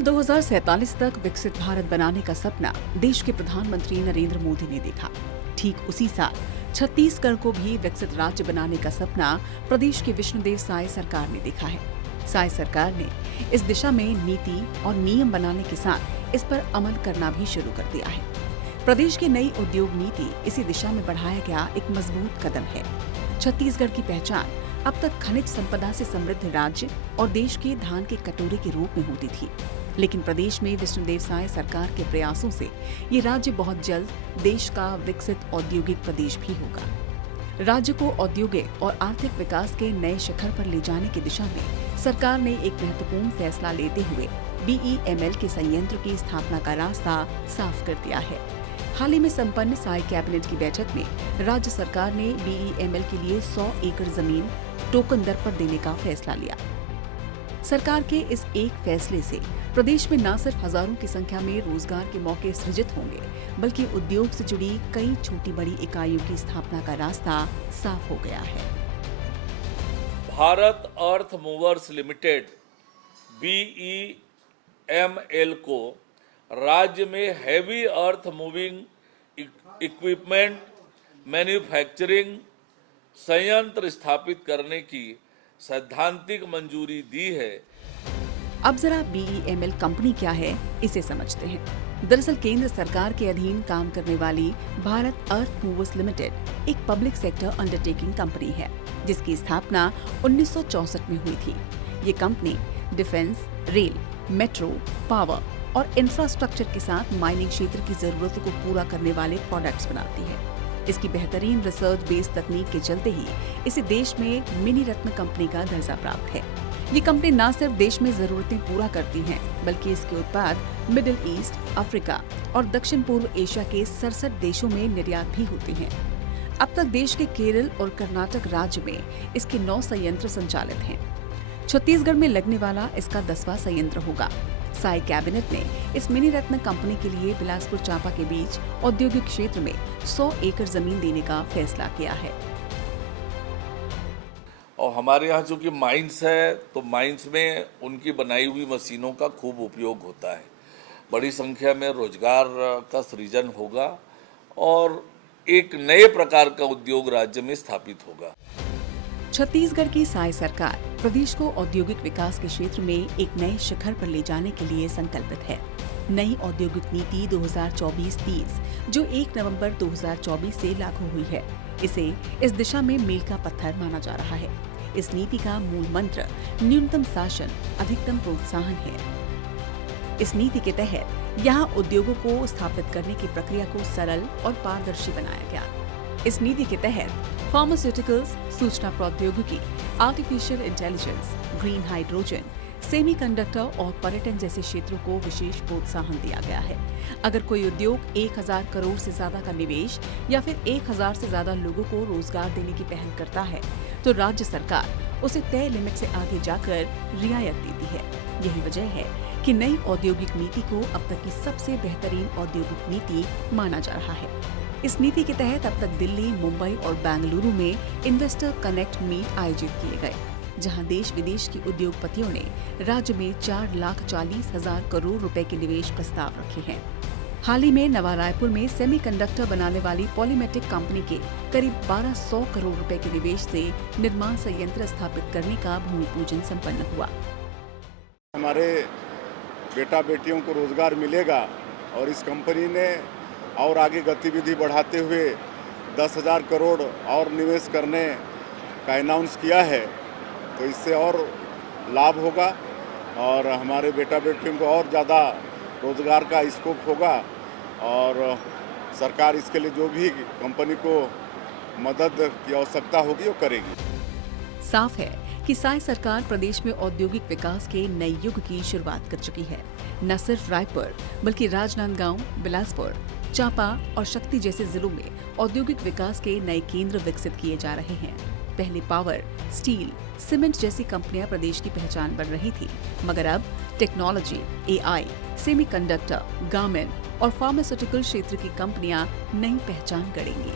साल 2047 तक विकसित भारत बनाने का सपना देश के प्रधानमंत्री नरेंद्र मोदी ने देखा। ठीक उसी साल छत्तीसगढ़ को भी विकसित राज्य बनाने का सपना प्रदेश की विष्णुदेव साय सरकार ने देखा है। साय सरकार ने इस दिशा में नीति और नियम बनाने के साथ इस पर अमल करना भी शुरू कर दिया है। प्रदेश की नई उद्योग नीति इसी दिशा में बढ़ाया गया एक मजबूत कदम है। छत्तीसगढ़ की पहचान अब तक खनिज संपदा से समृद्ध राज्य और देश के धान के कटोरे के रूप में होती थी, लेकिन प्रदेश में विष्णुदेव साय सरकार के प्रयासों से ये राज्य बहुत जल्द देश का विकसित औद्योगिक प्रदेश भी होगा। राज्य को औद्योगिक और आर्थिक विकास के नए शिखर पर ले जाने की दिशा में सरकार ने एक महत्वपूर्ण फैसला लेते हुए BEML के संयंत्र की स्थापना का रास्ता साफ कर दिया है। हाल ही में संपन्न साय कैबिनेट की बैठक में राज्य सरकार ने BEML के लिए 100 एकड़ जमीन टोकन दर पर देने का फैसला लिया। सरकार के इस एक फैसले से प्रदेश में न सिर्फ हजारों की संख्या में रोजगार के मौके सृजित होंगे, बल्कि उद्योग से जुड़ी कई छोटी बड़ी इकाइयों की स्थापना का रास्ता साफ हो गया है। भारत अर्थ मूवर्स लिमिटेड BEML को राज्य में heavy earth moving equipment manufacturing संयंत्र स्थापित करने की सैद्धांतिक मंजूरी दी है। अब जरा BEML कंपनी क्या है, इसे समझते हैं। दरअसल केंद्र सरकार के अधीन काम करने वाली भारत अर्थ मूवर्स लिमिटेड एक पब्लिक सेक्टर अंडरटेकिंग कंपनी है, जिसकी स्थापना 1964 में हुई थी। ये company defence, rail, metro, power और इंफ्रास्ट्रक्चर के साथ माइनिंग क्षेत्र की जरूरतों को पूरा करने वाले प्रोडक्ट्स बनाती है। इसकी बेहतरीन रिसर्च बेस्ड तकनीक के चलते ही इसे देश में मिनी रत्न कंपनी का दर्जा प्राप्त है। ये कंपनी न सिर्फ देश में जरूरतें पूरा करती हैं, बल्कि इसके उत्पाद मिडिल ईस्ट, अफ्रीका और दक्षिण पूर्व एशिया के 67 देशों में निर्यात भी होते हैं। अब तक देश के केरल और कर्नाटक राज्य में इसके 9 संयंत्र संचालित हैं। छत्तीसगढ़ में लगने वाला इसका 10वां संयंत्र होगा। साय कैबिनेट ने इस मिनी रत्न कंपनी के लिए बिलासपुर चांपा के बीच औद्योगिक क्षेत्र में 100 एकड़ जमीन देने का फैसला किया है। और हमारे यहाँ चूंकि माइंस है, तो माइंस में उनकी बनाई हुई मशीनों का खूब उपयोग होता है। बड़ी संख्या में रोजगार का सृजन होगा और एक नए प्रकार का उद्योग राज्य में स्थापित होगा। छत्तीसगढ़ की साय सरकार प्रदेश को औद्योगिक विकास के क्षेत्र में एक नए शिखर पर ले जाने के लिए संकल्पित है। नई औद्योगिक नीति 2024-30 जो 1 नवंबर 2024 से लागू हुई है, इसे इस दिशा में मील का पत्थर माना जा रहा है। इस नीति का मूल मंत्र न्यूनतम शासन, अधिकतम प्रोत्साहन है। इस नीति के तहत यहाँ उद्योगों को स्थापित करने की प्रक्रिया को सरल और पारदर्शी बनाया गया। इस नीति के तहत फार्मास्यूटिकल्स, सूचना प्रौद्योगिकी, artificial intelligence, green hydrogen, semiconductor और पर्यटन जैसे क्षेत्रों को विशेष प्रोत्साहन दिया गया है। अगर कोई उद्योग 1000 करोड़ से ज्यादा का निवेश या फिर 1000 से ज्यादा लोगों को रोजगार देने की पहल करता है, तो राज्य सरकार उसे तय लिमिट से आगे जाकर रियायत देती है। यही वजह है कि नई औद्योगिक नीति को अब तक की सबसे बेहतरीन औद्योगिक नीति माना जा रहा है। इस नीति के तहत अब तक दिल्ली, मुंबई और बेंगलुरु में इन्वेस्टर कनेक्ट मीट आयोजित किए गए, जहां देश विदेश के उद्योगपतियों ने राज्य में 4,40,000 करोड़ रुपए के निवेश प्रस्ताव रखे हैं। हाल ही में नवा रायपुर में सेमीकंडक्टर बनाने वाली पॉलीमेटिक कंपनी के करीब 1200 करोड़ रुपए के निवेश से निर्माण संयंत्र स्थापित करने का भूमि पूजन संपन्न हुआ। हमारे बेटा बेटियों को रोजगार मिलेगा और इस कंपनी ने और आगे गतिविधि बढ़ाते हुए 10,000 करोड़ और निवेश करने का अनाउंस किया है, तो इससे और लाभ होगा और हमारे बेटा बेटियों को और ज़्यादा रोजगार का स्कोप होगा और सरकार इसके लिए जो भी कंपनी को मदद की आवश्यकता होगी वो करेगी। साफ है कि साय सरकार प्रदेश में औद्योगिक विकास के नए युग की शुरुआत कर चुकी है। न सिर्फ रायपुर बल्कि राजनांदगांव, बिलासपुर, चांपा और शक्ति जैसे जिलों में औद्योगिक विकास के नए केंद्र विकसित किए जा रहे हैं। पहले पावर, स्टील, सीमेंट जैसी कंपनियां प्रदेश की पहचान बन रही थी, मगर अब टेक्नोलॉजी, AI, सेमीकंडक्टर, गारमेंट और फार्मास्यूटिकल क्षेत्र की कंपनियां नई पहचान गढ़ेंगी।